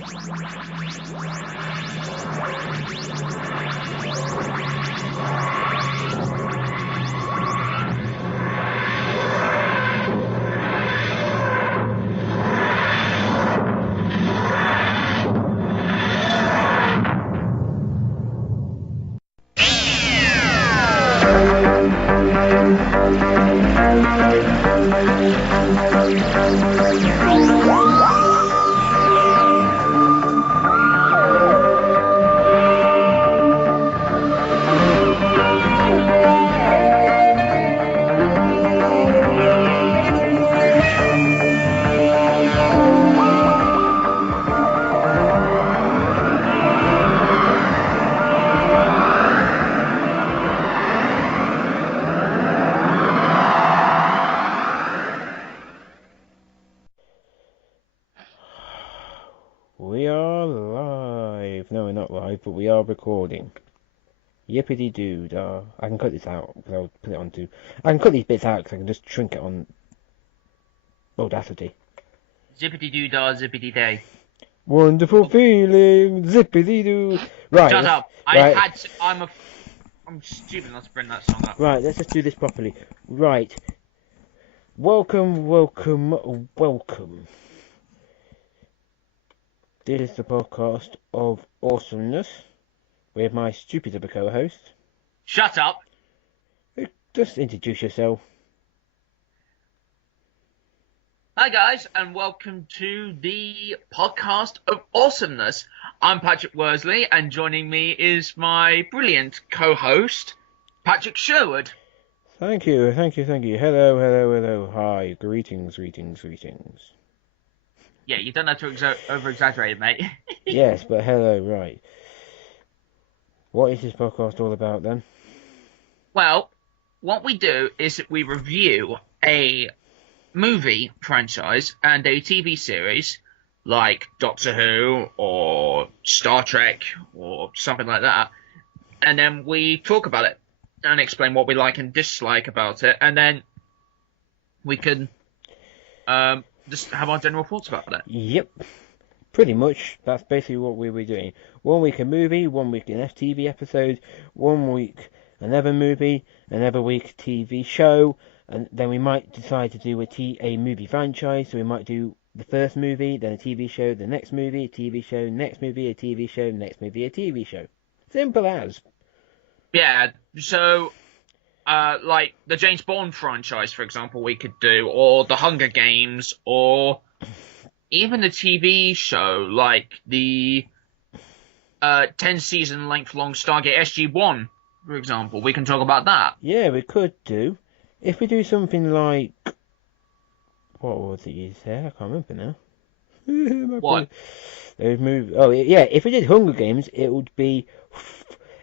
We are live. No, we're not live, but we are recording. Yippity doo dah. I can cut this out because I'll put it onto. I can cut these bits out because I can just shrink it on Audacity. Zippity doo dah, zippity day. Wonderful feeling, zippity doo. Right. Shut up. Right. I'm stupid not to bring that song up. Right, let's just do this properly. Right. Welcome. This is the Podcast of Awesomeness with my stupid other co-host. Shut up. Just introduce yourself. Hi guys, and welcome to the Podcast of Awesomeness. I'm Patrick Worsley, and joining me is my brilliant co-host, Patrick Sherwood. Thank you. Hello. Hi, greetings. Yeah, you don't have to over-exaggerate, mate. Yes, but hello, right. What is this podcast all about then? Well, what we do is we review a movie franchise and a TV series like Doctor Who or Star Trek or something like that, and then we talk about it and explain what we like and dislike about it, and then we can just have our general thoughts about it. Yep, pretty much. That's basically what we were doing. 1 week a movie, 1 week an FTV episode, 1 week another movie, another week TV show, and then we might decide to do a movie franchise. So we might do the first movie, then a TV show, the next movie, a TV show, next movie, a TV show, next movie, a TV show. Simple as. Yeah, so like the James Bond franchise, for example, we could do, or the Hunger Games, or even the TV show like the 10-season length long Stargate SG-1, for example. We can talk about that. Yeah, we could do. If we do something like... What was it you said? I can't remember now. What? Oh, yeah, if we did Hunger Games, it would be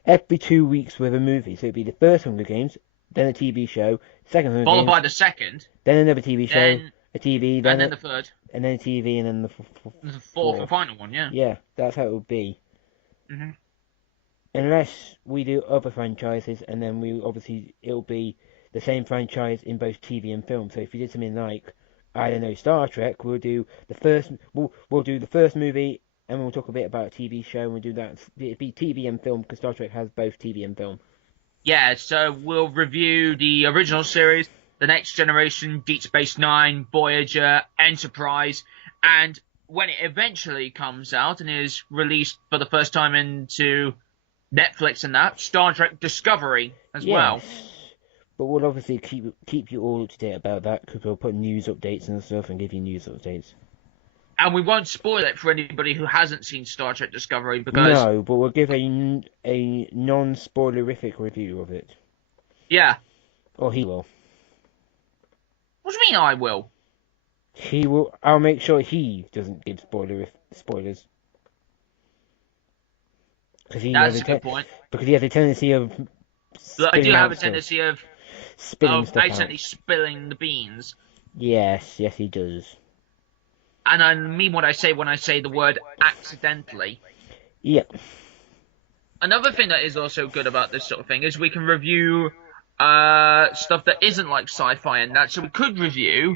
every 2 weeks with a movie. So it'd be the first Hunger Games, then a TV show, second Hunger Followed Games, by the second. then another TV show, Then, a TV, and then the third. and then a TV, and then the The fourth and final one, yeah. Yeah, that's how it would be. Mm-hmm. Unless we do other franchises, and then it'll be the same franchise in both TV and film. So if you did something like, I don't know, Star Trek, we'll do the first movie, and we'll talk a bit about a TV show, and we'll do that. It'd be TV and film, because Star Trek has both TV and film. Yeah, so we'll review the original series, The Next Generation, Deep Space Nine, Voyager, Enterprise, and when it eventually comes out and is released for the first time into Netflix and that, Star Trek Discovery as well. But we'll obviously keep you all up to date about that, because we'll put news updates and stuff and give you news updates. And we won't spoil it for anybody who hasn't seen Star Trek Discovery, because... No, but we'll give a non-spoilerific review of it. Yeah. Or he will. What do you mean I will? He will. I'll make sure he doesn't give spoilers. That's a good point. Because he has a tendency of... I do have a tendency of accidentally spilling the beans. Yes, he does. And I mean what I say when I say the word accidentally. Yeah. Another thing that is also good about this sort of thing is we can review stuff that isn't like sci-fi and that. So we could review,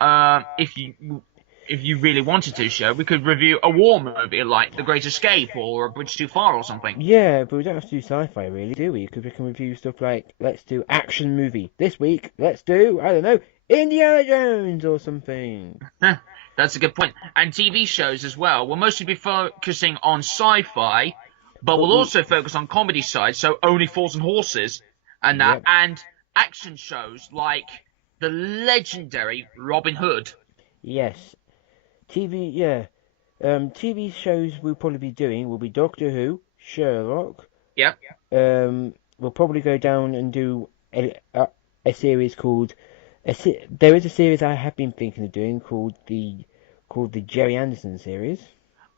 if you if you really wanted to show, we could review a war movie like The Great Escape or A Bridge Too Far or something. Yeah, but we don't have to do sci-fi really, do we? Because we can review stuff like, let's do action movie. This week, let's do, I don't know, Indiana Jones or something. That's a good point. And TV shows as well. We'll mostly be focusing on sci-fi, but we'll also focus on comedy side, so Only Fools and Horses and that, Yep. and action shows like the legendary Robin Hood. Yes. TV shows we'll probably be doing will be Doctor Who, Sherlock. Yep. We'll probably go down and do a series called. There is a series I have been thinking of doing called the Jerry Anderson series.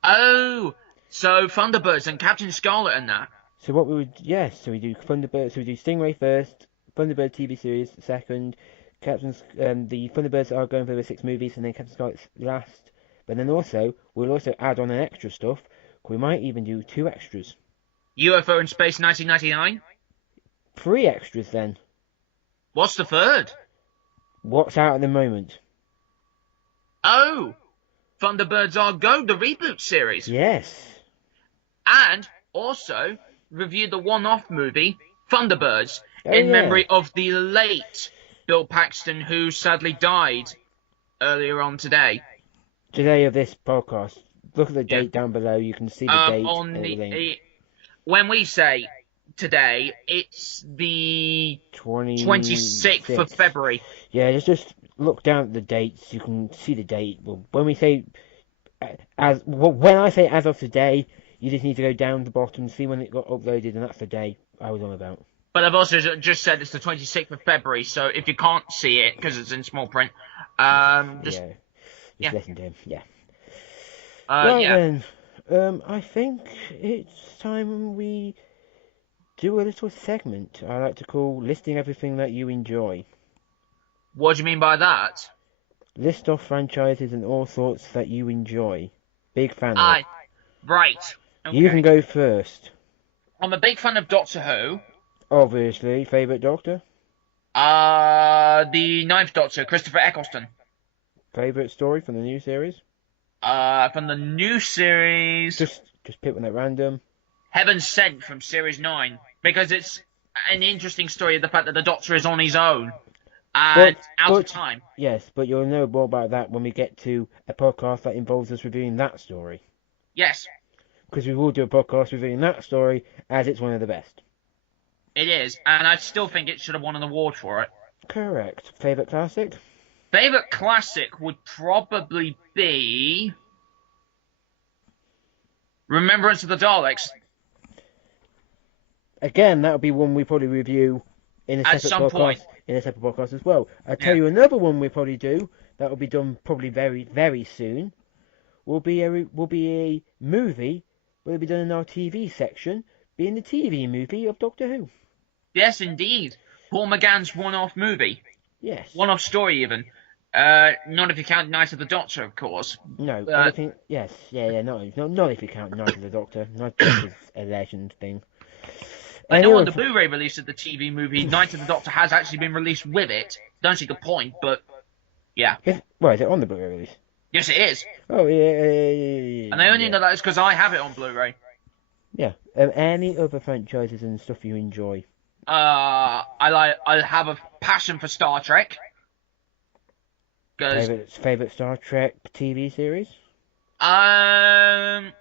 Oh, so Thunderbirds and Captain Scarlet and that. So what we would, yes, so we do Thunderbird, so we do Stingray first, Thunderbird TV series second, the Thunderbirds are going for the 6 movies, and then Captain Scarlet's last. But then also, we'll also add on an extra stuff. We might even do 2 extras. UFO in Space 1999? 3 extras then. What's the third? What's out at the moment? Oh, Thunderbirds Are Go, the reboot series. Yes. And also review the one-off movie, Thunderbirds, Oh, in yeah. memory of the late Bill Paxton, who sadly died earlier on today. Today of this podcast. Look at the Yeah. date down below. You can see the date On and everything. when we say today, it's the 26th of February. Yeah, just look down at the dates. You can see the date. Well, when we say when I say as of today, you just need to go down to the bottom, see when it got uploaded, and that's the day I was on about. But I've also just said it's the 26th of February, so if you can't see it because it's in small print, just Just listen to him. Yeah. yeah. Then, I think it's time we do a little segment I like to call listing everything that you enjoy. What do you mean by that? List off franchises and all sorts that you enjoy. Big fan of. Right. Okay. You can go first. I'm a big fan of Doctor Who. Obviously, favourite Doctor? The Ninth Doctor, Christopher Eccleston. Favourite story from the new series? From the new series, Just pick one at random. Heaven Sent from Series 9. Because it's an interesting story of the fact that the Doctor is on his own. And out of time. Yes, but you'll know more about that when we get to a podcast that involves us reviewing that story. Yes, Because we will do a podcast reviewing that story as it's one of the best. it is. And I still think it should have won an award for it. Correct. Favourite classic? Favorite classic would probably be Remembrance of the Daleks. Again, that would be one we probably review in a At separate some podcast. point. In a separate podcast as well. I'll tell you another one we probably do that will be done probably very, very soon. Will be a movie. Will be done in our TV section. Being the TV movie of Doctor Who. Yes, indeed. Paul McGann's one-off movie. Yes. One-off story, even. Not if you count Night of the Doctor, of course. No. Anything? Yes. Yeah. Not if you count Night of the Doctor. Night of the Doctor's a legend thing. I know on the Blu-ray release of the TV movie, Night of the Doctor has actually been released with it. Don't see the point, but yeah. Is it on the Blu-ray release? Yes, it is. Oh, yeah. And I only know that is because I have it on Blu-ray. Yeah. Any other franchises and stuff you enjoy? I have a passion for Star Trek. Favorite Star Trek TV series? That's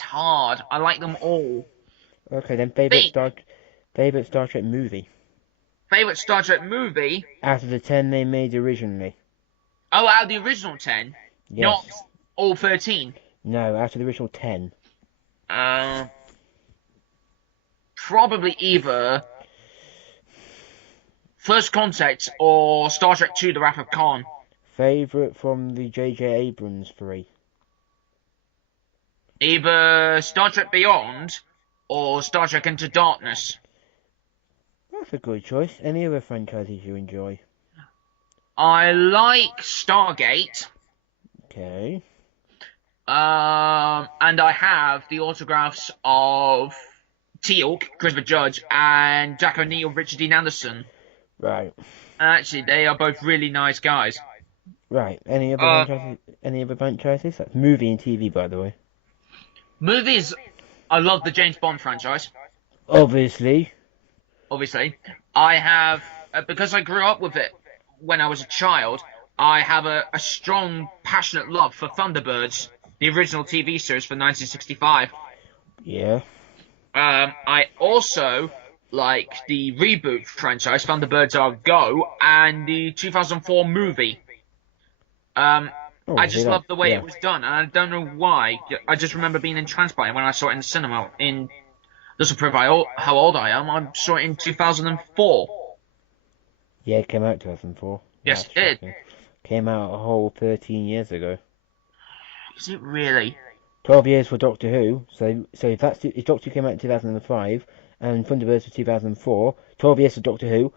hard. I like them all. Okay, then favorite Star Trek movie? Favorite Star Trek movie? Out of the 10 they made originally. Oh, out of the original 10? Yes. Not all 13? No, out of the original 10. Probably either First Contact or Star Trek II: The Wrath of Khan. Favorite from the J.J. Abrams 3? Either Star Trek Beyond or Star Trek Into Darkness. That's a good choice. Any other franchises you enjoy? I like Stargate. Okay. And I have the autographs of Teal'c, Christopher Judge, and Jack O'Neill, Richard Dean Anderson. Right. And actually, they are both really nice guys. Right. Any other Uh, franchises? Any other franchises? That's movie and TV, by the way. Movies. I love the James Bond franchise. Obviously. Obviously, I have because I grew up with it when I was a child. I have a strong, passionate love for Thunderbirds, the original TV series from 1965. Yeah. I also like the reboot franchise, Thunderbirds Are Go, and the 2004 movie. Oh, I see just that? love the way Yeah. it was done, and I don't know why. I just remember being entranced by it when I saw it in the cinema. Doesn't prove how old I am. I saw it in 2004. Yeah, it came out 2004. Yes, That's it did. shocking. Came out a whole 13 years ago. Is it really? 12 years for Doctor Who. So if Doctor Who came out in 2005 and Thunderbirds was 2004, 12 years for Doctor Who,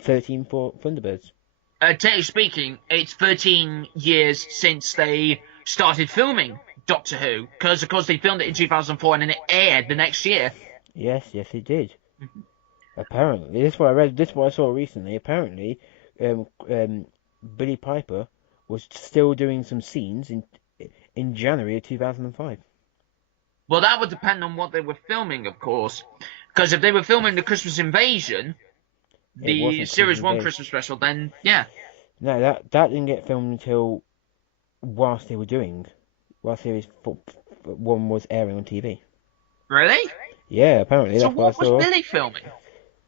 13 for Thunderbirds. Technically speaking, it's 13 years since they started filming Doctor Who, because of course they filmed it in 2004 and then it aired the next year. Yes, it did. Apparently, this is what I read. This is what I saw recently. Apparently, Billy Piper was still doing some scenes in January of 2005. Well, that would depend on what they were filming, of course, because if they were filming the Christmas Invasion, It the wasn't Series Christmas 1 Day. Christmas special, then yeah. No, that didn't get filmed until whilst Series 1 was airing on TV. Really? Yeah, apparently So that's what I what was saw. Billy filming?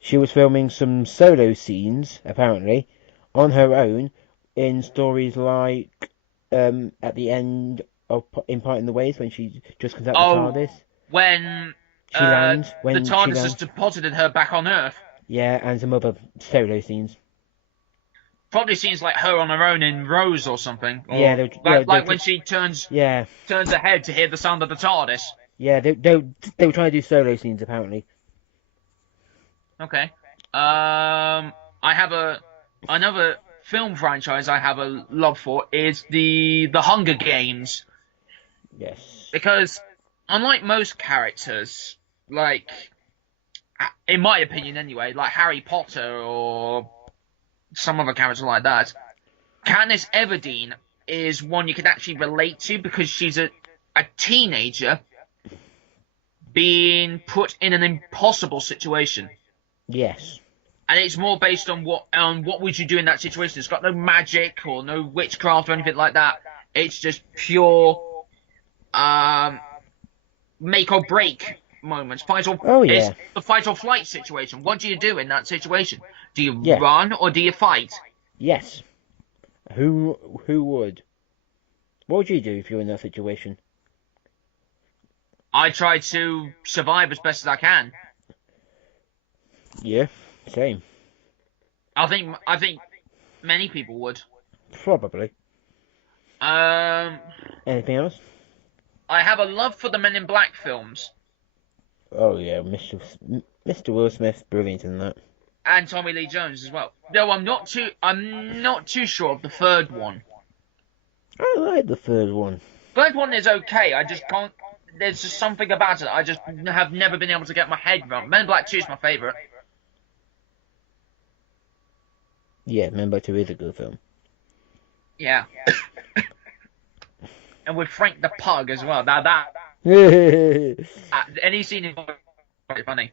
She was filming some solo scenes, apparently, on her own in stories like at the end of In Parting the Ways when she just comes out the Oh, TARDIS. when She lands the when she TARDIS has lands. deposited her back on Earth. Yeah, and some other solo scenes. Probably scenes like her on her own in Rose or something. Or Yeah, like when she turns yeah, her head to hear the sound of the TARDIS. yeah. They were trying to do solo scenes apparently. Okay. I have another film franchise I have a love for is the Hunger Games, Yes. because unlike most characters, like in my opinion anyway, like Harry Potter or some other character like that, Katniss Everdeen is one you can actually relate to because she's a teenager being put in an impossible situation. Yes. And it's more based on what would you do in that situation. It's got no magic or no witchcraft or anything like that. It's just pure make or break moments. Oh yeah. It's the fight or flight situation. What do you do in that situation? Do you Yeah. run or do you fight? Yes. Who would? What would you do if you were in that situation? I try to survive as best as I can. Yeah. Same. I think many people would. Probably. Um, Anything else? I have a love for the Men in Black films Oh yeah, Mr. Will Smith's brilliant in that. and Tommy Lee Jones as well. Though I'm not too sure of the third one. I like the third one. Third one is okay. I just can't. There's just something about it I just have never been able to get my head around. Men in Black 2 is my favourite. Yeah, Men in Black 2 is a good film. Yeah. And with Frank the Pug as well. Now that any scene is quite funny.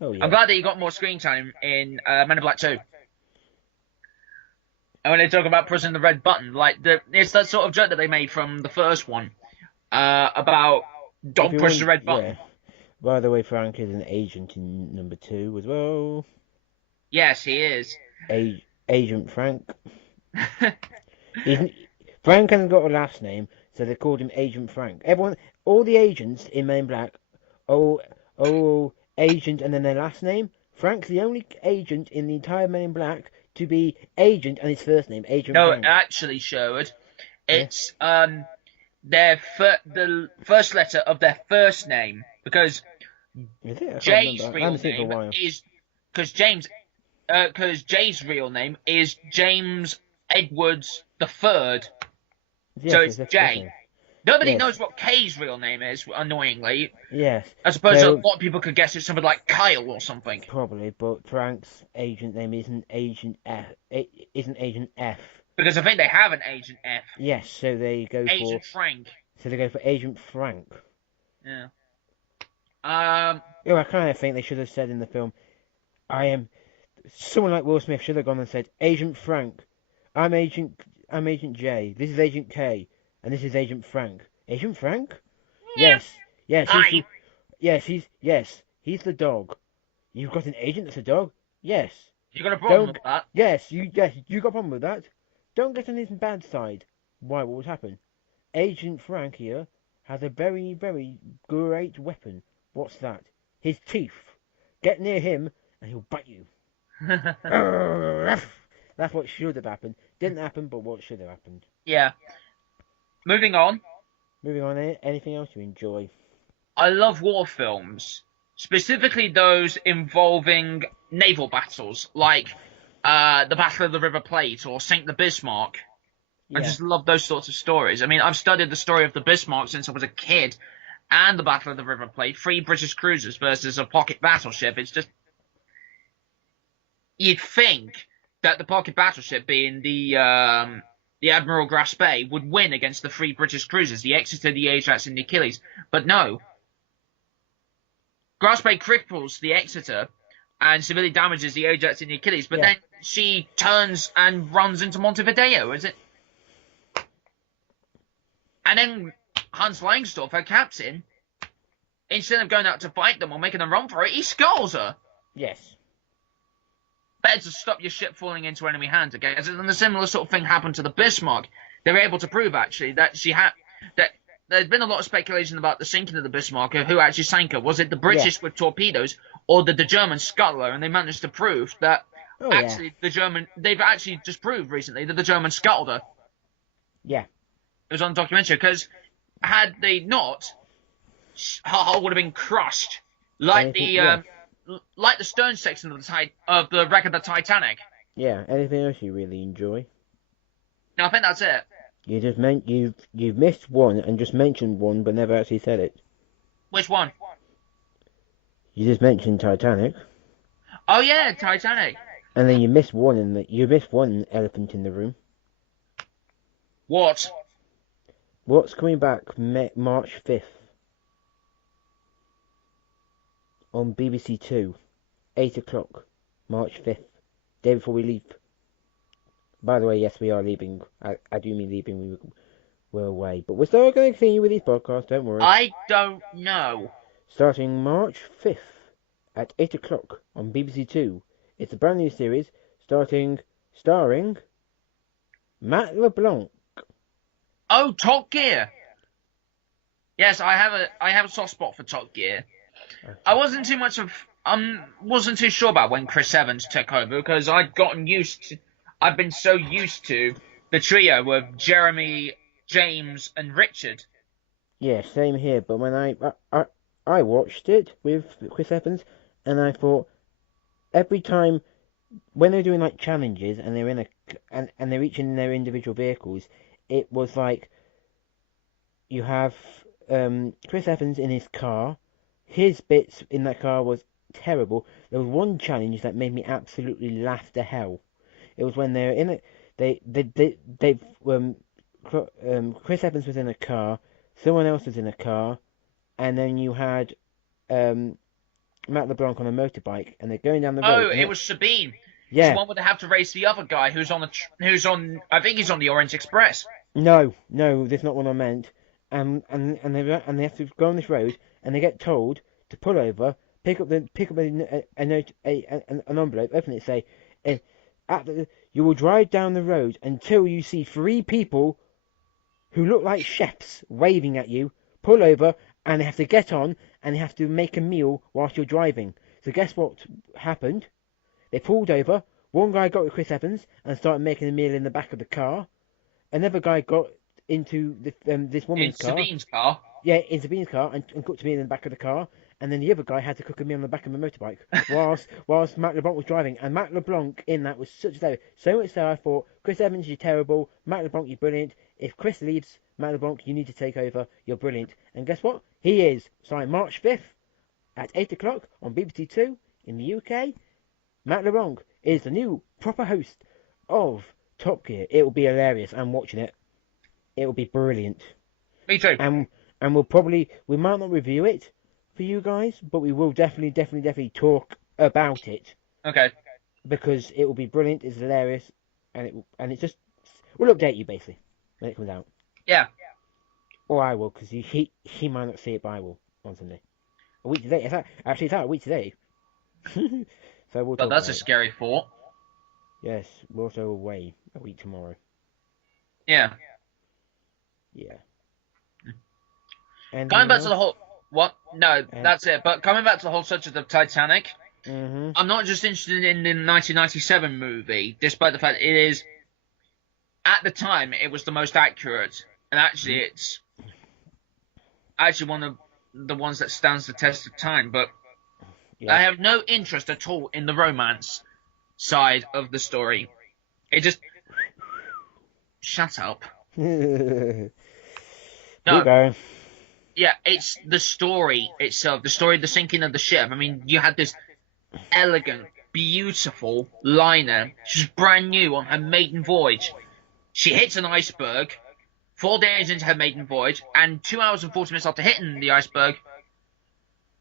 Oh yeah. I'm glad that he got more screen time in Men in Black 2. And when they talk about pressing the red button, like it's that sort of joke that they made from the first one about don't push the red button. Yeah. By the way, Frank is an agent in number 2 as well. Yes, he is. Agent Frank. Frank hasn't got a last name, so they called him Agent Frank. All the agents in Men in Black, agent and then their last name. Frank's the only agent in the entire Men in Black to be agent and his first name, Agent No, Frank. actually, Sherwood, it's the first letter of their first name, because Is it? Jay's I real haven't seen it for a name while. is because Jay's real name is James Edwards the Third. Yes, So it's it's his first Jay. name. Nobody Yes. knows what Kay's real name is, annoyingly. Yes. I suppose So- a lot of people could guess it's something like Kyle or something. Probably, but Frank's agent name isn't Agent F. It isn't Agent F. Because I think they have an Agent F. Yes, so they go Agent Frank. for Agent Frank. Yeah. I kind of think they should have said in the film, I am. Someone like Will Smith should have gone and said, Agent Frank, I'm Agent J. This is Agent K, and this is Agent Frank. Agent Frank? Yeah. Yes, Hi. he's the dog. You've got an agent that's a dog? Yes. You got a problem with that? Yes, you got a problem with that? Don't get on his bad side. Why, what would happen? Agent Frank here has a very, very great weapon. What's that? His teeth. Get near him and he'll bite you. That's what should have happened. Didn't happen, but what should have happened. Yeah. Moving on. Anything else you enjoy? I love war films, specifically those involving naval battles, like the Battle of the River Plate or Saint the Bismarck. I Yeah. just love those sorts of stories. I mean, I've studied the story of the Bismarck since I was a kid, and the Battle of the River Plate, 3 British cruisers versus a pocket battleship. It's just... You'd think that the pocket battleship, being the Admiral Graspe, would win against the 3 British cruisers, the Exeter, the Ajax, and the Achilles. But no. Graspe cripples the Exeter and severely damages the Ajax and the Achilles, but then she turns and runs into Montevideo, is it? And then Hans Langsdorff, her captain, instead of going out to fight them or making a run for it, he skulls her. Yes. Better to stop your ship falling into enemy hands again. And a similar sort of thing happened to the Bismarck. They were able to prove, actually, that there's been a lot of speculation about the sinking of the Bismarck, who actually sank her. Was it the British with torpedoes, or did the Germans scuttle her? And they managed to prove that they've actually just proved recently that the Germans scuttled her. Yeah. It was on documentary, because had they not, her hull would have been crushed, like the stern section of the wreck of the Titanic. Yeah. Anything else you really enjoy? No, I think that's it. You just you've missed one and just mentioned one, but never actually said it. Which one? You just mentioned Titanic. Oh yeah, Titanic. And then you missed one, elephant in the room. What? What's coming back March 5th on BBC 2, 8 o'clock, March 5th, day before we leave. By the way, yes, we are leaving. I do mean leaving. We're away, but we're still going to continue with these podcasts. Don't worry. I don't know. Starting March 5th at 8 o'clock on BBC 2, it's a brand new series starring Matt LeBlanc. Oh, Top Gear. Yes, I have a soft spot for Top Gear. Okay. I wasn't too sure about when Chris Evans took over, because I've been so used to the trio of Jeremy, James, and Richard. Yeah, same here. But when I watched it with Chris Evans, and I thought every time when they're doing like challenges and they're and they're each in their individual vehicles, it was like you have Chris Evans in his car. His bits in that car was terrible. There was one challenge that made me absolutely laugh to hell. It was when they're in it. Chris Evans was in a car. Someone else was in a car, and then you had Matt LeBlanc on a motorbike, and they're going down the road. Oh, it was Sabine. Yeah. The one where they have to race the other guy who's on I think he's on the Orange Express. No, that's not what I meant. And they have to go on this road, and they get told to pull over, pick up an envelope, open it, say, you will drive down the road until you see 3 people who look like chefs waving at you. Pull over, and they have to get on, and they have to make a meal whilst you're driving. So guess what happened? They pulled over. One guy got with Chris Evans and started making a meal in the back of the car. Another guy got into this woman's car. Sabine's car. Yeah, in Sabine's car and cooked a meal in the back of the car. And then the other guy had to cook a meal on the back of a motorbike whilst Matt LeBlanc was driving. And Matt LeBlanc in that was such a star. So much so I thought, Chris Evans, you're terrible. Matt LeBlanc, you're brilliant. If Chris leaves, Matt LeBlanc, you need to take over. You're brilliant. And guess what? He is. Starting March 5th at 8 o'clock on BBC 2 in the UK. Matt LeBlanc is the new proper host of Top Gear. It will be hilarious. I'm watching it. It will be brilliant. Me too. And we might not review it for you guys, but we will definitely talk about it Okay. because it will be brilliant. It's hilarious, and we'll update you basically when it comes out. Yeah. Or I will, because he might not see it, but I will on Sunday. A week today. It's out a week today. So we'll talk But that's about a scary thought. it. Yes, we're also away a week tomorrow. Yeah. Yeah. And Coming back to the whole... What? No, that's it. But coming back to the whole subject of Titanic, I'm not just interested in the 1997 movie, despite the fact it is... At the time, it was the most accurate. And actually, it's... Actually one of the ones that stands the test of time, but... I have no interest at all in the romance side of the story. It just... Shut up. No. No. Yeah, it's the story itself. The story of the sinking of the ship. I mean, you had this elegant, beautiful liner. She's brand new on her maiden voyage. She hits an iceberg 4 days into her maiden voyage, and 2 hours and 40 minutes after hitting the iceberg,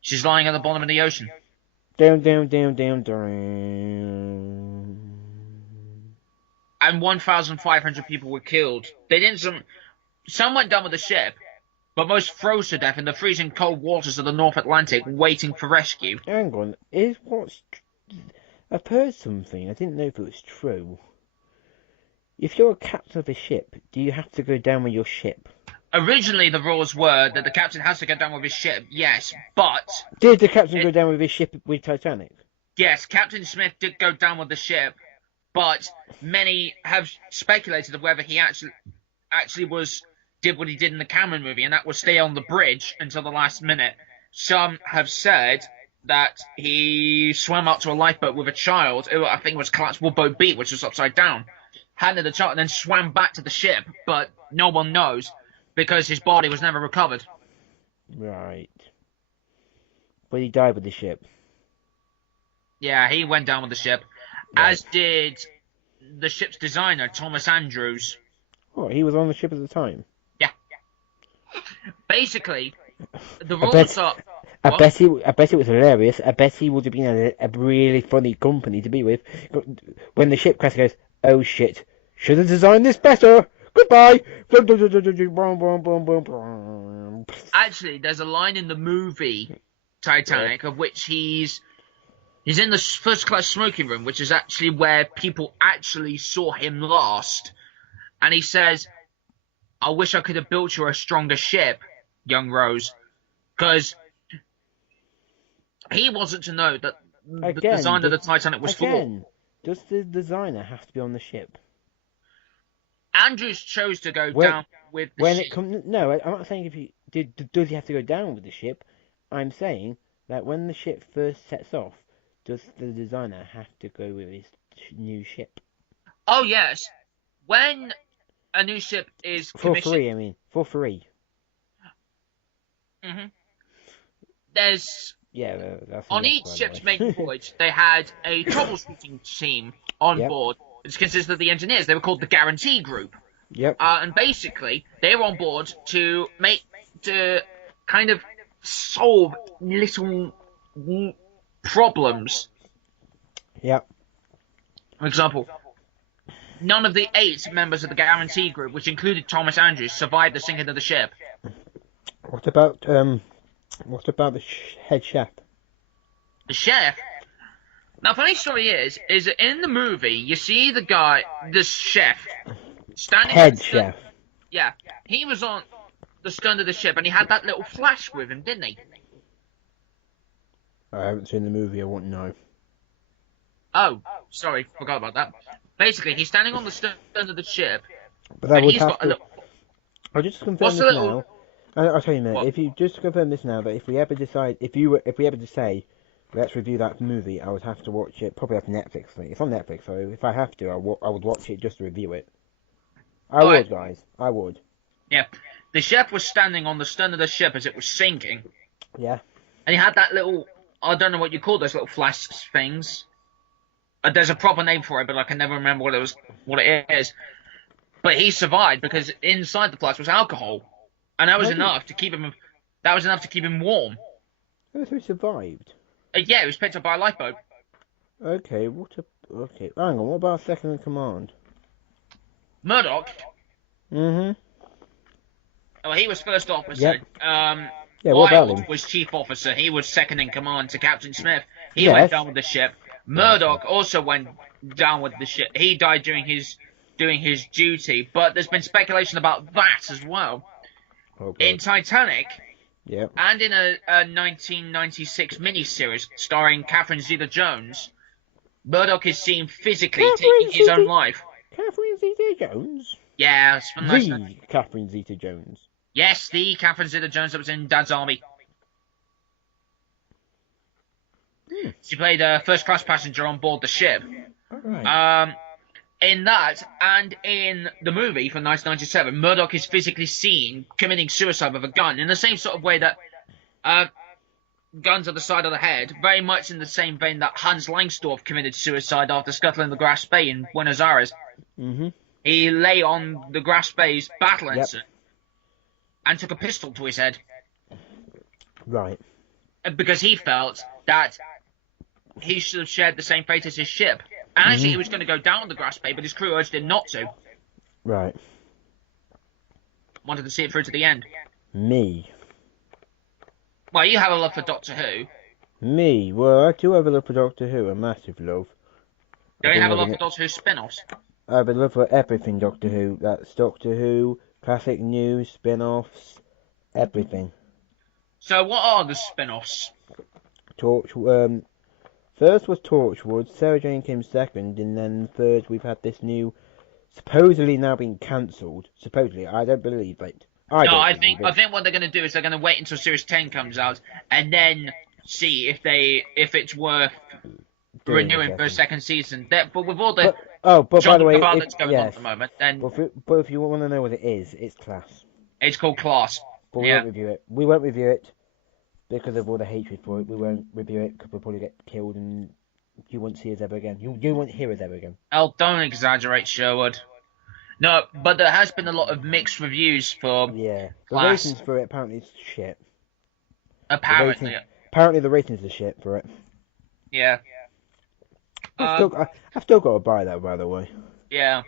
she's lying at the bottom of the ocean. Down. And 1,500 people were killed. They didn't. Some went down with the ship, but most froze to death in the freezing cold waters of the North Atlantic, waiting for rescue. Hang on, I've heard something. I didn't know if it was true. If you're a captain of a ship, do you have to go down with your ship? Originally, the rules were that the captain has to go down with his ship, yes, but... Did the captain go down with his ship with Titanic? Yes, Captain Smith did go down with the ship, but many have speculated of whether he actually did what he did in the Cameron movie, and that was stay on the bridge until the last minute. Some have said that he swam up to a lifeboat with a child, I think it was collapsible boat B, which was upside down, handed the child, and then swam back to the ship, but no one knows, because his body was never recovered. Right. But he died with the ship. Yeah, he went down with the ship, as did the ship's designer, Thomas Andrews. Oh, he was on the ship at the time? Yeah. Basically, the rules are... I bet it was hilarious. I bet he would have been a really funny company to be with. When the ship crashed, he goes, "Oh shit, should have designed this better. Goodbye." Actually, there's a line in the movie Titanic of which he's in the first class smoking room, which is actually where people actually saw him last, and he says, "I wish I could have built you a stronger ship, young Rose," because he wasn't to know that the design of the Titanic was flawed. Does the designer have to be on the ship? Andrews chose to go down with the ship. No, I'm not saying does he have to go down with the ship. I'm saying that when the ship first sets off, does the designer have to go with his new ship? Oh, yes. When a new ship is commissioned... For free. Mm-hmm. There's... Yeah, that's on each ship's maiden voyage, they had a troubleshooting team on board, which consisted of the engineers. They were called the Guarantee Group. Yep. And basically, they were on board to kind of solve little problems. Yep. For example, none of the 8 members of the Guarantee Group, which included Thomas Andrews, survived the sinking of the ship. What about the head chef? The chef? Now, funny story is that in the movie, you see the chef, standing... Head chef. Yeah, he was on the stern of the ship, and he had that little flash with him, didn't he? I haven't seen the movie, I won't know. Oh, sorry, forgot about that. Basically, he's standing on the stern of the ship, but that and would he's have got to... a little... I'll just confirm this now. I'll tell you, mate. What? If you just confirm this now, that if we ever to say, let's review that movie, I would have to watch it. Probably have Netflix. It's on Netflix, so if I have to, I would watch it just to review it. I would, guys. I would. Yeah, the chef was standing on the stern of the ship as it was sinking. Yeah. And he had that little, I don't know what you call those little flash things. There's a proper name for it, but I can never remember what it is. But he survived because inside the flask was alcohol, and that was enough to keep him. That was enough to keep him warm. Oh, so he survived. Yeah, it was picked up by a lifeboat. Okay, okay. Hang on, what about second in command? Murdoch. Mm-hmm. Well, he was first officer. Yep. Yeah, what about him? Was chief officer. He was second in command to Captain Smith. He Yes. went down with the ship. Murdoch also went down with the ship. He died doing his duty. But there's been speculation about that as well. Oh, In Titanic. Yep. And in a 1996 miniseries starring Catherine Zeta-Jones, Murdoch is seen physically taking his own life. Catherine Zeta-Jones? Yeah, it's been nice. The Catherine Zeta-Jones. Yes, the Catherine Zeta-Jones that was in Dad's Army. She played a first-class passenger on board the ship. Alright. In that, and in the movie from 1997, Murdoch is physically seen committing suicide with a gun, in the same sort of way that guns at the side of the head, very much in the same vein that Hans Langsdorff committed suicide after scuttling the Grass Bay in Buenos Aires. Mm-hmm. He lay on the Grass Bay's battle ensign and took a pistol to his head. Right. Because he felt that he should have shared the same fate as his ship. And actually, he was going to go down the Grass Bay, but his crew urged him not to. Right. Wanted to see it through to the end. Me. Well, you have a love for Doctor Who. Me? Well, I do have a love for Doctor Who, a massive love. Don't you have a love for Doctor Who spin-offs? I have a love for everything Doctor Who. That's Doctor Who, classic news, spin-offs, everything. So what are the spin-offs? First was Torchwood, Sarah Jane came second, and then third we've had this new, supposedly now being cancelled. Supposedly, I don't believe it. I think what they're going to do is they're going to wait until Series 10 comes out, and then see if it's worth renewing for a second season. But with all the but by the way, that's going on at the moment, then but if you want to know what it is, it's Class. It's called Class. But we won't review it. We won't review it because of all the hatred for it. We won't review it because we'll probably get killed, and you won't see us ever again. You won't hear us ever again. Oh, don't exaggerate, Sherwood. No, but there has been a lot of mixed reviews for the Class. ratings for it apparently is shit. Apparently the ratings are shit for it. Yeah. I've still got to buy that, by the way. Yeah.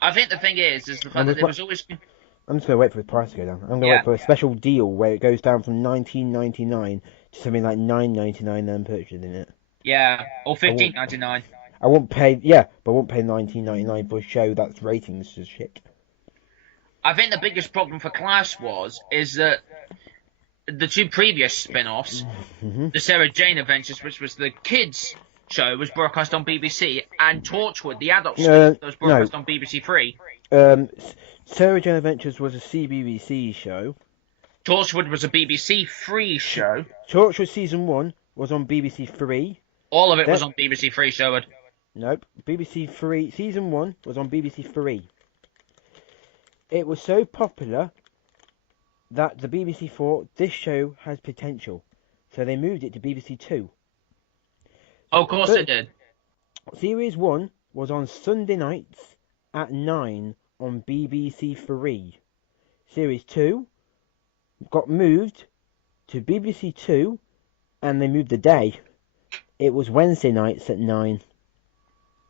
I think the thing is the fact that there was always... I'm just going to wait for the price to go down. I'm going to wait for a special deal where it goes down from $19.99 to something like $9.99 then purchasing it. Yeah, or $15.99. I won't pay $19.99 for a show that's ratings as shit. I think the biggest problem for Class is that the two previous spin-offs, the Sarah Jane Adventures, which was the kids' show, was broadcast on BBC, and Torchwood, the adult show, was broadcast on BBC Three. Sarah Jane Adventures was a CBBC show. Torchwood was a BBC Three show. Torchwood season 1 was on BBC Three. All of it was on BBC Three, Sherwood. Nope, BBC Three season 1 was on BBC Three. It was so popular that the BBC thought this show has potential, so they moved it to BBC Two. Oh, of course they did. Series 1 was on Sunday nights at 9 on BBC Three. Series 2 got moved to BBC Two, and they moved the day. It was Wednesday nights at 9.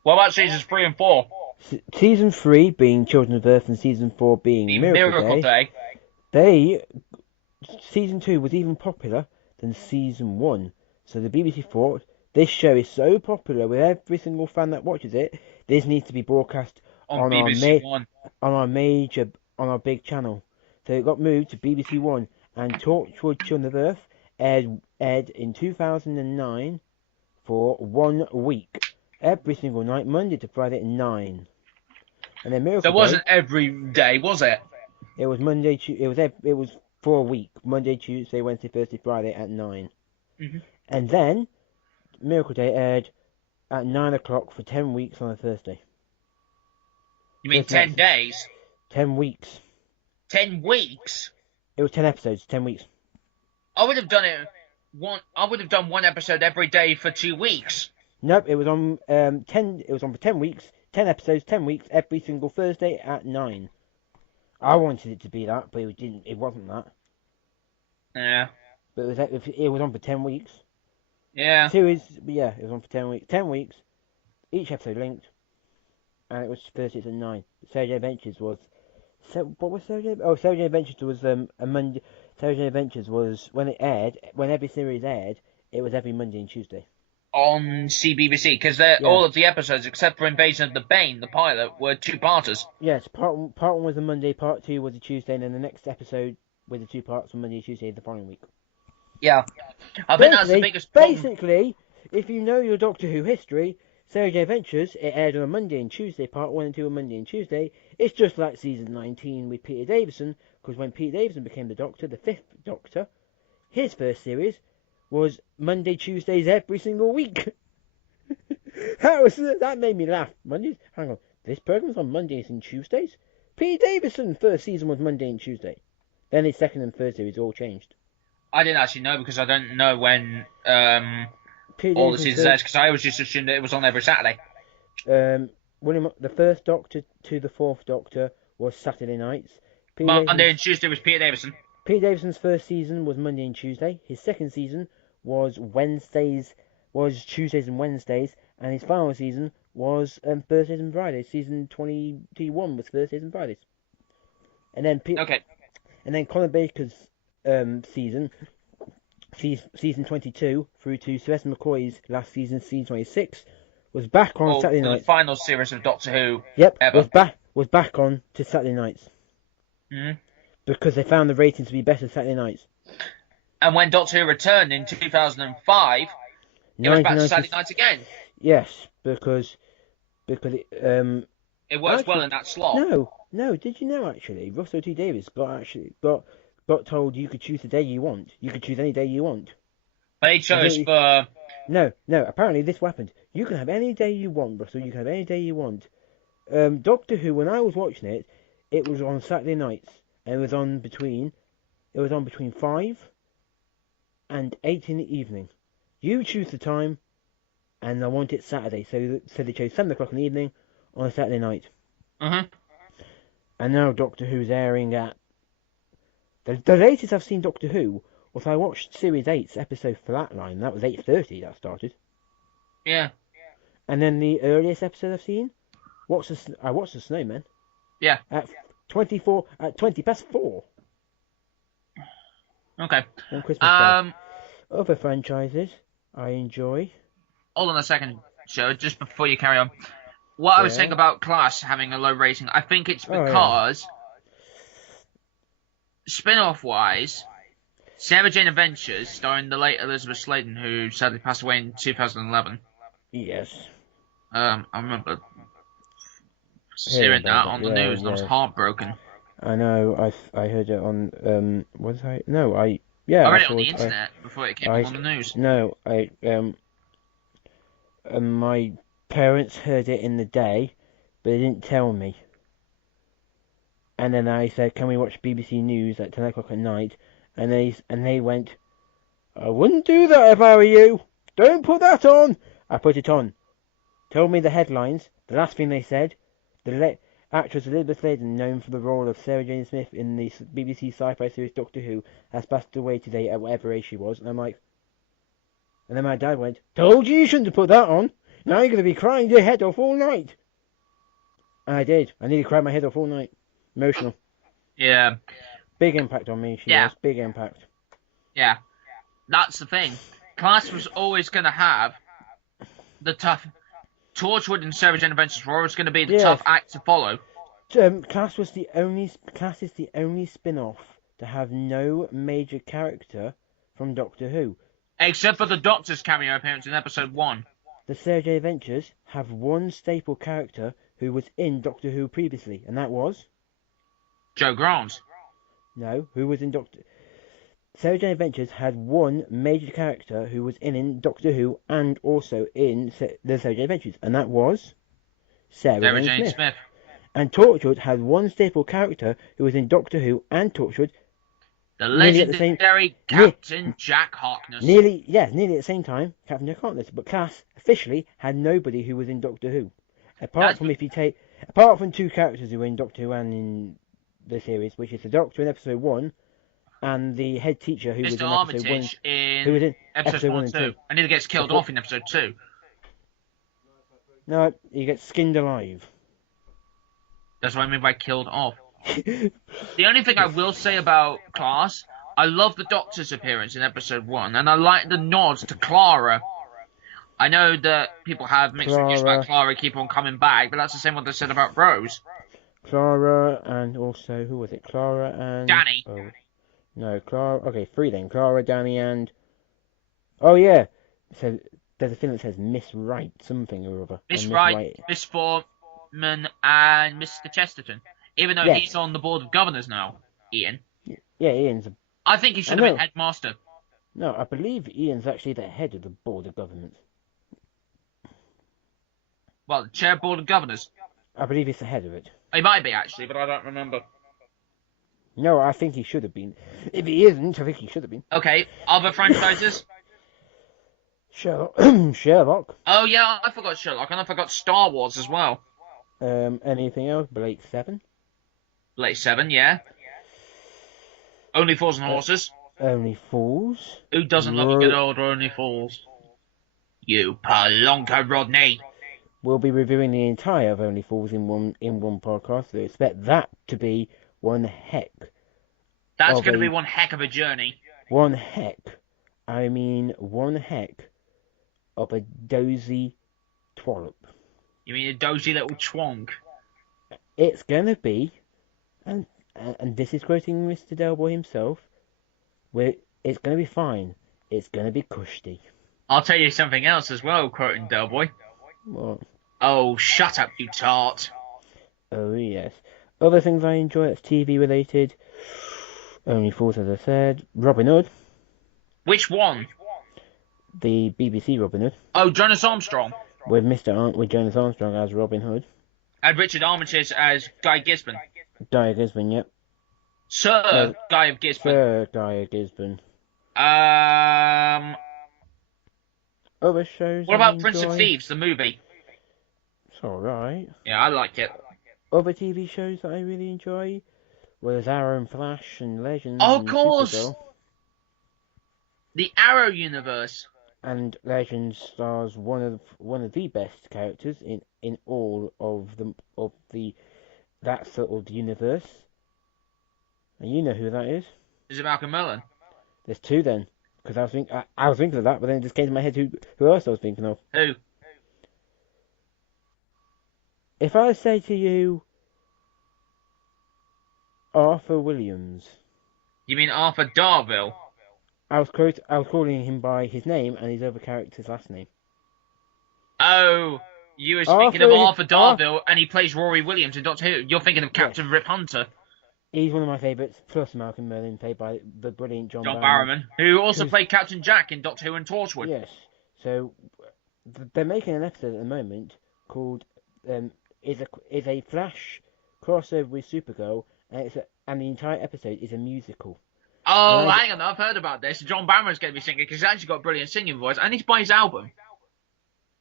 What about seasons 3 and 4? Season 3 being Children of Earth and season 4 being Miracle Day. Season 2 was even popular than season 1. So the BBC thought, this show is so popular with every single fan that watches it, this needs to be broadcast on BBC One. on our big channel. So it got moved to BBC One, and Torchwood Children of Earth aired in 2009 for 1 week. Every single night, Monday to Friday at 9. And then Miracle Day... wasn't every day, was it? It was Monday, it was for a week. Monday, Tuesday, Wednesday, Thursday, Friday at 9. Mm-hmm. And then, Miracle Day aired at 9 o'clock for 10 weeks on a Thursday. You mean 10 days? 10 weeks. 10 weeks? It was 10 episodes, 10 weeks. I would have done one episode every day for 2 weeks. Nope, it was on 10. It was on for 10 weeks, 10 episodes, 10 weeks, every single Thursday at 9. I wanted it to be that, but it didn't. It wasn't that. Yeah. But it was on for 10 weeks. Yeah. Series, but yeah, it was on for 10 weeks. 10 weeks, each episode linked, and it was Thursdays at 9. Saturday Adventures was. So what was Saturday? Oh, Saturday Adventures was a Monday. Saturday Adventures was when it aired. When every series aired, it was every Monday and Tuesday. On CBBC, because Yeah. all of the episodes, except for Invasion of the Bane, the pilot, were two-parters. Yes, part one was a Monday, part two was a Tuesday, and then the next episode with the two parts on Monday and Tuesday the following week. Yeah. I think that's the biggest problem. Basically, if you know your Doctor Who history, Saturday Adventures, it aired on a Monday and Tuesday, part 1 and 2 on Monday and Tuesday. It's just like season 19 with Peter Davison, because when Peter Davison became the Doctor, the 5th Doctor, his first series was Monday, Tuesdays every single week. That made me laugh. Mondays? Hang on. This program's on Mondays and Tuesdays? Peter Davison's first season was Monday and Tuesday. Then his second and third series all changed. I didn't actually know, because I don't know when all the seasons aired, because I always just assumed that it was on every Saturday. The first Doctor to the fourth Doctor was Saturday nights. Monday and Tuesday was Peter Davison. Peter Davison's first season was Monday and Tuesday. His second season was Tuesdays and Wednesdays, and his final season was Thursdays and Fridays. Season 21 was Thursdays and Fridays. And then And then Colin Baker's season 22 through to Sylvester McCoy's last season 26, was back on Saturday nights. The final series of Doctor Who. Yep, ever. was back on to Saturday nights. Because they found the ratings to be better Saturday nights. And when Doctor Who returned in 2005, it was back to Saturday nights again. Yes, because it works well in that slot. No, did you know actually Russell T Davies got told you could choose the day you want. You could choose any day you want. They chose for... No, apparently this happened. You can have any day you want, Russell, you can have any day you want. Doctor Who, when I was watching it, it was on Saturday nights, and it was on between 5 and 8 in the evening. You choose the time, and I want it Saturday, so they chose 7 o'clock in the evening on a Saturday night. And now Doctor Who's airing at... The latest I've seen Doctor Who was I watched Series 8's episode Flatline. That was 8:30 that started. Yeah. And then the earliest episode I've seen, I watched The Snowman. Yeah. At 20 past 4. Okay. On Christmas Day. Other franchises I enjoy. Hold on a second, Joe, just before you carry on. What I was saying about Class having a low rating, I think it's because, spin-off wise, Sarah Jane Adventures, starring the late Elizabeth Sladen, who sadly passed away in 2011. Yes. I remember hearing that on the news, and I was heartbroken. I know. I heard it on was I? No, I read it on the internet before it came on the news. No, my parents heard it in the day, but they didn't tell me. And then I said, "Can we watch BBC News at 10 o'clock at night?" And they went, "I wouldn't do that if I were you. Don't put that on." I put it on. Told me the headlines. The last thing they said, the actress Elizabeth Sladen, known for the role of Sarah Jane Smith in the BBC sci-fi series Doctor Who, has passed away today at whatever age she was. And I'm like... And then my dad went, "Told you shouldn't have put that on. Now you're going to be crying your head off all night." And I did. I nearly cried my head off all night. Emotional. Yeah. Big impact on me, she was. Big impact. Yeah. That's the thing. Class was always going to have the tough... Torchwood and Sarah Jane Adventures were always going to be the tough act to follow. Class is the only spin-off to have no major character from Doctor Who. Except for the Doctor's cameo appearance in episode 1. The Sarah Jane Adventures have one staple character who was in Doctor Who previously, and that was... Joe Grant. No, who was in Doctor... Sarah Jane Adventures had one major character who was in Doctor Who and also in the Sarah Jane Adventures, and that was Sarah Jane Smith. And Torchwood had one staple character who was in Doctor Who and Torchwood, The nearly at the same, legendary Captain Jack Harkness. nearly at the same time, Captain Jack Harkness. But Cass officially had nobody who was in Doctor Who, apart from two characters who were in Doctor Who and in the series, which is the Doctor in episode 1 and the head teacher who was Mr. in episode 1. Armitage Who was in episode 1 and 2. And he gets killed off in episode 2. No, he gets skinned alive. That's what I mean by killed off. The only thing I will say about Class, I love the Doctor's appearance in episode 1, and I like the nods to Clara. I know that people have mixed reviews about Clara keep on coming back, but that's the same what they said about Rose. Clara and also, who was it? Clara and... Danny. Oh, no, Clara... Okay, 3 then. Clara, Danny and... Oh, yeah. So, there's a thing that says Miss Wright, something or other. Miss Wright, Miss Foreman, and Mr. Chesterton. Even though he's on the board of governors now, Ian. Yeah, Ian's... I think he should have been headmaster. No, I believe Ian's actually the head of the board of government. Well, the chair board of governors. I believe he's the head of it. He might be, actually, but I don't remember. No, I think he should have been. If he isn't, I think he should have been. Okay, other franchises? Sherlock. Sherlock. Oh, yeah, I forgot Sherlock, and I forgot Star Wars as well. Anything else? Blake 7. Blake 7, yeah. Only Fools and Horses. Only Fools. Who doesn't love a good old Only Fools? You palonka, Rodney. We'll be reviewing the entire of Only Fools in one podcast, so expect that to be one heck. That's going to be one heck of a journey. One heck. I mean, one heck of a dozy twallop. You mean a dozy little twonk? It's going to be, and this is quoting Mr. Delboy himself, it's going to be fine. It's going to be cushy. I'll tell you something else as well, quoting Delboy. What? Oh, shut up, you tart. Oh, yes. Other things I enjoy that's TV related. Only Fools, as I said. Robin Hood. Which one? The BBC Robin Hood. Oh, Jonas Armstrong. With Jonas Armstrong as Robin Hood. And Richard Armitage as Guy Gisborne. Guy Gisborne, yep. Sir Guy of Gisborne. Sir Guy of Gisborne. Other shows. What about Prince of Thieves, the movie? It's alright. Yeah, I like it. Other TV shows that I really enjoy? Well, there's Arrow and Flash and Legends. Oh, and of course! Supergirl. The Arrow universe. And Legends stars one of the best characters in all of that sort of universe. And you know who that is? Is it Malcolm Merlin? There's 2 then, because I was thinking of that, but then it just came to my head who else I was thinking of. Who? If I say to you, Arthur Williams. You mean Arthur Darvill? I was calling him by his name and his other character's last name. Oh, you were speaking of Arthur Darvill, and he plays Rory Williams in Doctor Who. You're thinking of Captain Rip Hunter. He's one of my favourites, plus Malcolm Merlin, played by the brilliant John Barrowman, who also played Captain Jack in Doctor Who and Torchwood. Yes, so they're making an episode at the moment called is a Flash crossover with Supergirl, and the entire episode is a musical. Oh, hang on, I've heard about this. John Barrowman's going to be singing, because he's actually got a brilliant singing voice. I need to buy his album.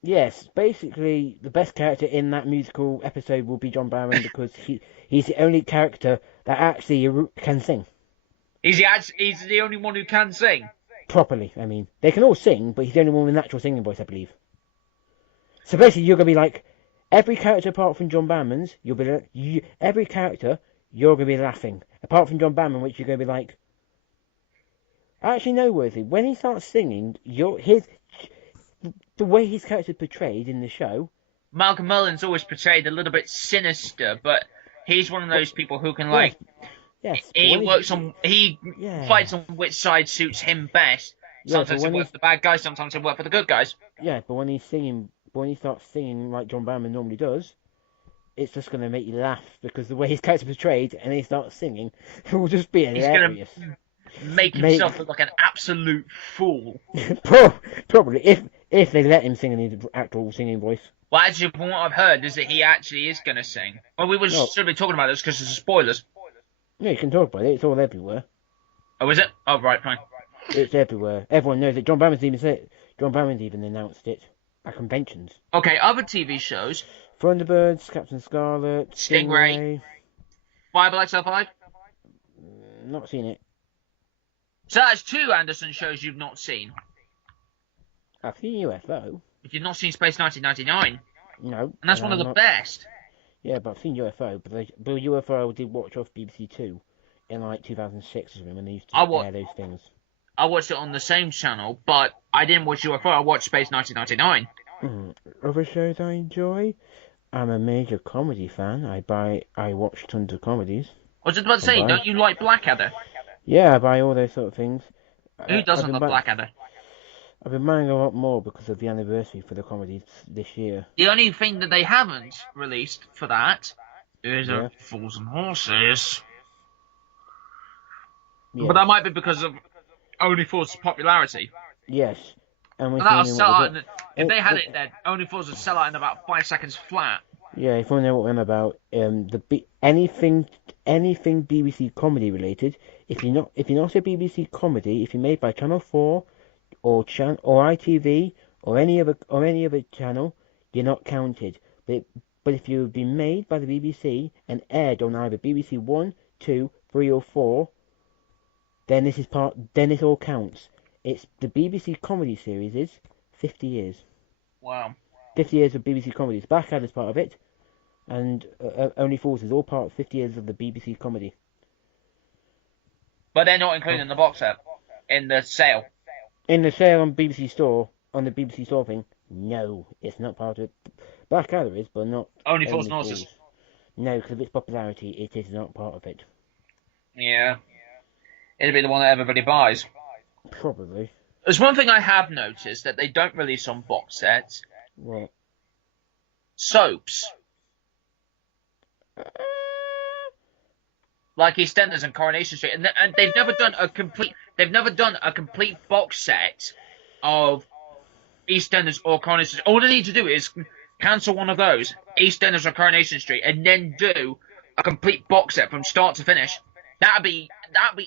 Yes, basically, the best character in that musical episode will be John Barrowman, because he's the only character that actually can sing. He's the only one who can sing? Properly, I mean. They can all sing, but he's the only one with a natural singing voice, I believe. So basically, you're going to be like, every character apart from John Barrowman's, every character, you're going to be laughing. Apart from John Barrowman, which you're going to be like... Actually, no, Worthy. When he starts singing, the way his character's portrayed in the show... Malcolm Merlin's always portrayed a little bit sinister, but he's one of those people who can, Yes. He fights on which side suits him best. Sometimes he works for the bad guys, sometimes he works for the good guys. Yeah, but when he starts singing like John Barrowman normally does, it's just going to make you laugh, because the way his character's portrayed, and he starts singing, it will just be hilarious. He's going to make himself look like an absolute fool. Probably, if they let him sing in his actual singing voice. Well, actually, from what I've heard, is that he actually is going to sing. Well, we should be talking about this because it's spoilers. Yeah, you can talk about it. It's all everywhere. Oh, is it? Oh, right, fine. It's everywhere. Everyone knows it. John Barrow's even said it. John Barrow's even announced it at conventions. Okay, other TV shows. Thunderbirds, Captain Scarlet, Stingray. Five Black Cell 5. Not seen it. So that's 2 Anderson shows you've not seen. I've seen UFO. If you've not seen Space 1999. No. And that's one of the best. Yeah, but I've seen UFO. But UFO I did watch off BBC Two in like 2006 or something when they used to air those things. I watched it on the same channel, but I didn't watch UFO. I watched Space 1999. Other shows I enjoy. I'm a major comedy fan. I watch tons of comedies. I was just about to say, don't you like Blackadder? Yeah, I buy all those sort of things. Who doesn't love Blackadder? I've been buying a lot more because of the anniversary for the comedies this year. The only thing that they haven't released for that is Fools and Horses. Yes. But that might be because of Only Fools' popularity. Yes. And that'll sell out. If they had it then, Only Fools would sell out in about 5 seconds flat. Yeah, if you want to know what I'm about, anything BBC comedy related. If you're not a BBC comedy, if you're made by Channel 4 or ITV or any other channel, you're not counted. But if you've been made by the BBC and aired on either BBC 1, 2, 3 or 4, then this all counts. It's the BBC comedy series is 50 years. Wow. 50 years of BBC comedies. Blackadder's part of it, and Only Fools is all part of 50 years of the BBC comedy. But they're not included in the box set, in the sale. In the sale on BBC Store, on the BBC Store thing, no, it's not part of it. Blackadder is, but not Only Fools and Horses. No, because of its popularity, it is not part of it. Yeah. It'll be the one that everybody buys. Probably. There's one thing I have noticed that they don't release on box sets. What? Soaps. Like EastEnders and Coronation Street, and they've never done a complete. They've never done a complete box set of EastEnders or Coronation Street. All they need to do is cancel one of those, EastEnders or Coronation Street, and then do a complete box set from start to finish. That'd be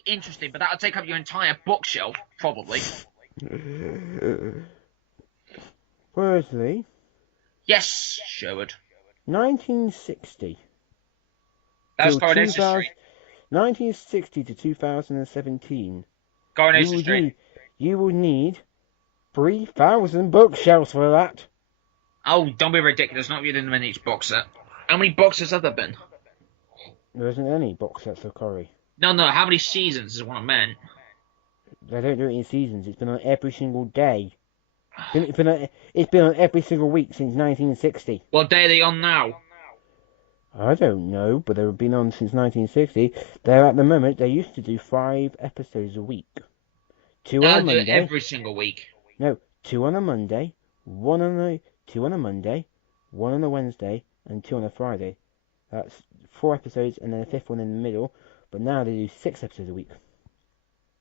interesting, but that'll take up your entire bookshelf, probably. Firstly. Yes, Sherwood. 1960. That's Coronation Street. 1960 to 2017. Coronation Street. You will need 3,000 bookshelves for that. Oh, don't be ridiculous. Not reading them in each box set. How many boxes have there been? There isn't any box sets of Corrie. No, how many seasons is what I meant. They don't do it in seasons. It's been on every single day. It's been on every single week since 1960. What day are they on now? I don't know, but they've been on since 1960. They're at the moment, they used to do 5 episodes a week. 2 on a Monday. Do it every single week. No, 2 on a Monday, 2 on a Monday, 1 on a Wednesday, and 2 on a Friday. That's 4 episodes and then a 5th one in the middle. But now they do 6 episodes a week.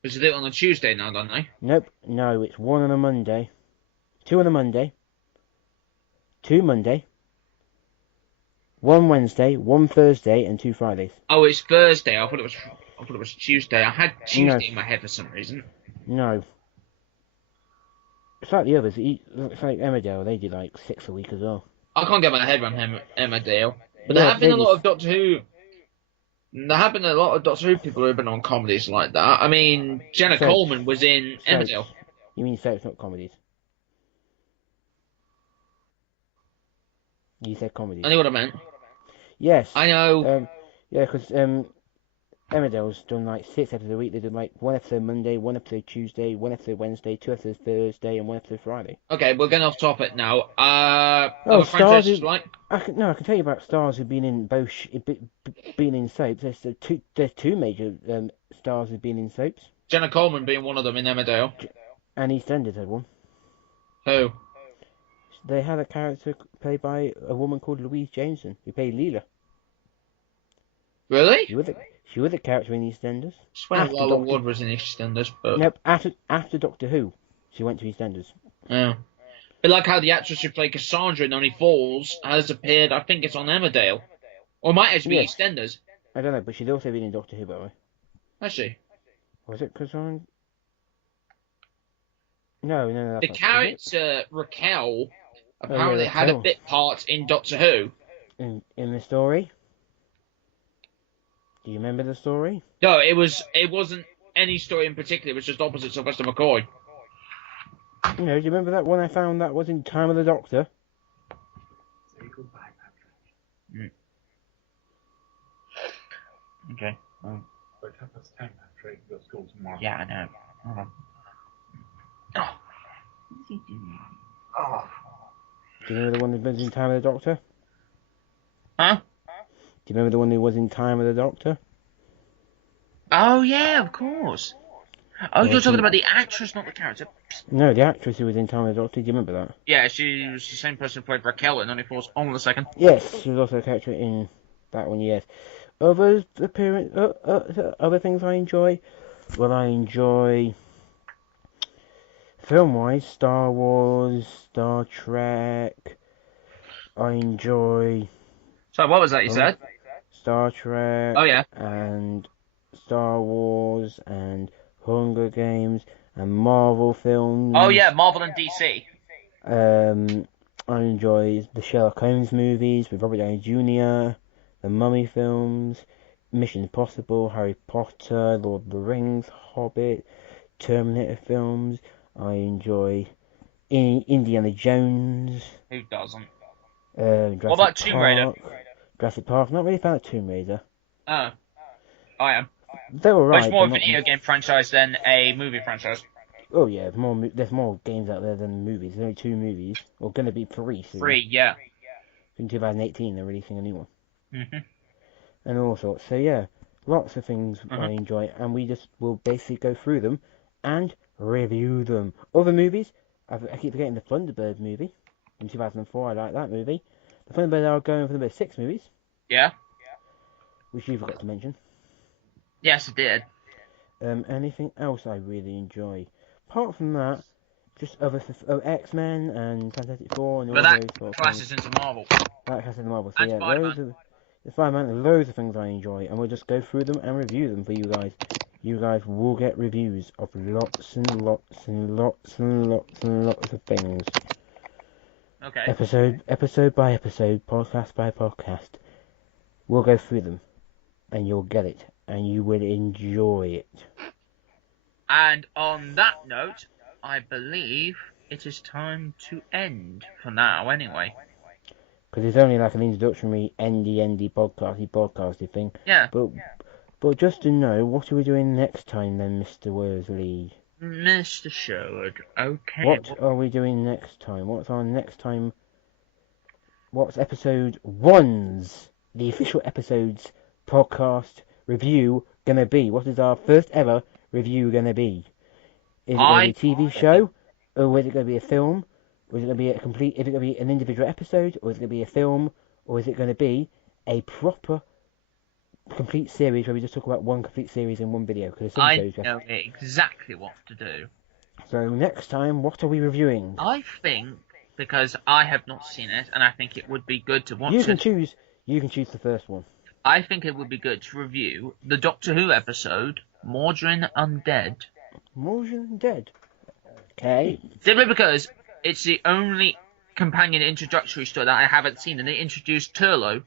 But they do it on a Tuesday now, don't they? Nope. No, it's 1 on a Monday, 2 on a Monday, 2 Monday, 1 Wednesday, 1 Thursday, and 2 Fridays. Oh, it's Thursday. I thought it was Tuesday. I had Tuesday in my head for some reason. No. It's like the others. It's like Emmerdale. They do like 6 a week as well. I can't get my head around Emmerdale. But there have been a lot of Doctor Who. There have been a lot of Doctor Who people who have been on comedies like that. I mean, Jenna Coleman was in Emmerdale. You mean soaps, not comedies? You said comedies. I know what I meant. Yes. I know. Yeah, because Emmerdale's done like 6 episodes a week. They did like 1 episode Monday, 1 episode Tuesday, 1 episode Wednesday, 2 episodes Thursday, and 1 episode Friday. Okay, we're getting off topic now. Stars. I can tell you about stars who've been in both been in soaps. There's two major stars who've been in soaps. Jenna Coleman being one of them in Emmerdale. And EastEnders had one. Who? They had a character played by a woman called Louise Jameson, who played Leela. Really? She was a character in EastEnders. I swear Lola Wood was in EastEnders, but... Nope, after Doctor Who, she went to EastEnders. Yeah. But like how the actress who played Cassandra in Only Fools has appeared, I think it's on Emmerdale. Or it might actually be EastEnders. I don't know, but she's also been in Doctor Who, by the way. Has she? Was it because I'm... No, The that's not... Was it? character Raquel Oh, yeah, apparently had a Raquel. bit part in Doctor Who. In the story? Do you remember the story? No, it wasn't any story in particular. It was just opposite Sylvester McCoy. You know, do you remember that one I found that was in Time of the Doctor? Mm. Okay. But 10:10, Patrick. You've got school tomorrow. Yeah, I know. Hold on. Oh. Oh. Do you remember the one that was in Time of the Doctor? Huh? Do you remember the one who was in Time of the Doctor? Oh yeah, of course. Oh, Yeah, you're talking she- about the actress, not the character. No, the actress who was in Time of the Doctor. Do you remember that? Yeah, she was the same person who played Raquel in Only Fools. Hold on a second. Yes, she was also a character in that one. Yes. Other appearance, other things I enjoy. Well, I enjoy film-wise Star Wars, Star Trek. I enjoy So what was that you said? Star Trek. Oh yeah. And Star Wars and Hunger Games and Marvel films. Oh yeah, Marvel and DC. I enjoy the Sherlock Holmes movies with Robert Downey Jr., the Mummy films, Mission Impossible, Harry Potter, Lord of the Rings, Hobbit, Terminator films. I enjoy Indiana Jones. Who doesn't? Jurassic What about Tomb Raider? Park. Jurassic Park. Not really a fan of Tomb Raider. Oh, I am. They were But right. it's more but a not- video game franchise than a movie franchise. Oh yeah, there's more games out there than movies. There's only 2 movies, or gonna be 3 soon. 3, yeah. In 2018, they're releasing a new one, hmm and all sorts. So yeah, lots of things I enjoy, and we just will basically go through them and review them. Other movies, I keep forgetting the Thunderbird movie in 2004. I like that movie. The Thunderbird are going for number 6 movies, Yeah. which you forgot to mention. Yes, it did. Anything else I really enjoy? Apart from that, just other X-Men and Fantastic Four and all But those that sort of things. classes into Marvel. That has in the Marvel. So And yeah, Spider-Man. Spider-Man, loads of things I enjoy, and we'll just go through them and review them for you guys. You guys will get reviews of lots and lots and lots and lots and lots of things. Okay. Episode by episode, podcast by podcast. We'll go through them, and you'll get it, and you will enjoy it. And on that note, I believe it is time to end for now, anyway. Because it's only like an introductory endy podcasty thing. Yeah. But just to know, what are we doing next time then, Mr. Worsley? Mr. Sherwood, okay. What are we doing next time? What's our next time? What's episode 1's, the official episode's podcast review gonna be? What is our first ever review gonna be? Is it gonna be a TV show? Or is it gonna be a film? Or is it gonna be is it gonna be an individual episode? Or is it gonna be a film? Or is it gonna be a proper complete series where we just talk about one complete series in one video? Because I know exactly what to do. So next time, what are we reviewing? I think, because I have not seen it, and I think it would be good to watch You can it. choose. You can choose the first one. I think it would be good to review the Doctor Who episode, Mordrin Undead. Mordrin Dead. Okay. Simply because it's the only companion introductory story that I haven't seen, and they introduced Turlo,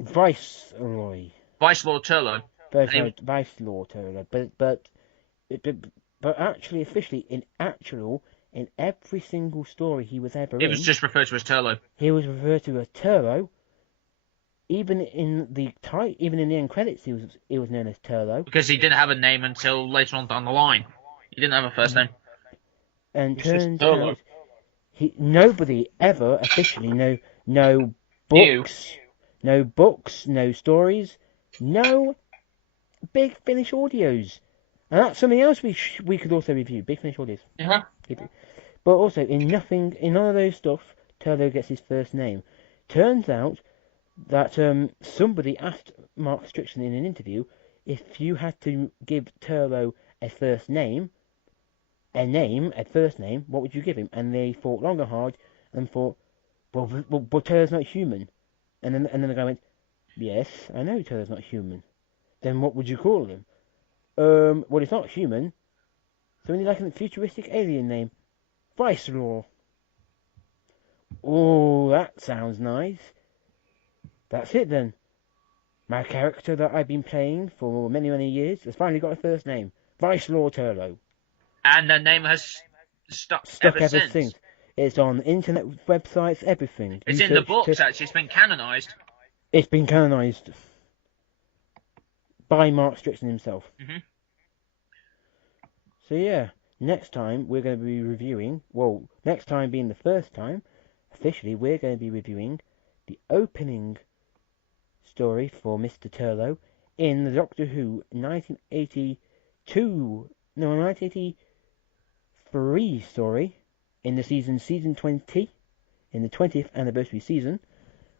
Viceroy. Vice Lord Turlo. Vice-Lord Turner. But actually, officially, in every single story he was ever It in, was just referred to as Turlo. he was referred to as Turlo. Even in the end credits, he was known as Turlo. Because he didn't have a name until later on down the line. He didn't have a first name. And It's just turns Turlo. out, nobody ever officially no books, no stories, no Big Finish audios. And that's something else we could also review. Big Finish audios. Uh-huh. But also, in none of those stuff, Turlo gets his first name. Turns out that somebody asked Mark Strickland in an interview if you had to give Turlo a first name, what would you give him? And they thought long and hard and thought, well, Turlo's not human. And then the guy went, yes, I know Turlo's not human. Then what would you call him? Well, it's not human. So we need like a futuristic alien name. Vicelor. Oh, that sounds nice. That's it then. My character that I've been playing for many, many years has finally got a first name. Vicelor Turlo. And the name has stuck Stuck ever ever since. since. It's on internet websites, everything. It's You in the search books, actually. It's been canonised. It's been canonised by Mark Strickson himself. Mhm. So yeah, next time we're going to be reviewing, well, next time being the first time, officially we're going to be reviewing the opening story for Mr. Turlo in the Doctor Who 1983 story in the season 20, in the 20th anniversary season,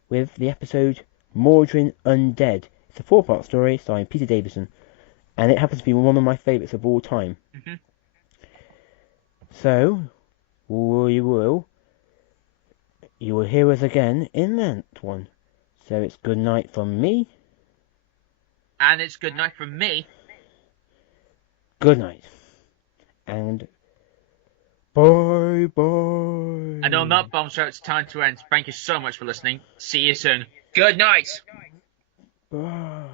with the episode Mordrin Undead. It's a 4-part story starring Peter Davison, and it happens to be one of my favourites of all time. Mhm. So, you will hear us again in that one. So it's good night from me. And it's good night from me. Good night. And bye bye. And on that bombshell, it's time to end. Thank you so much for listening. See you soon. Good night. Bye.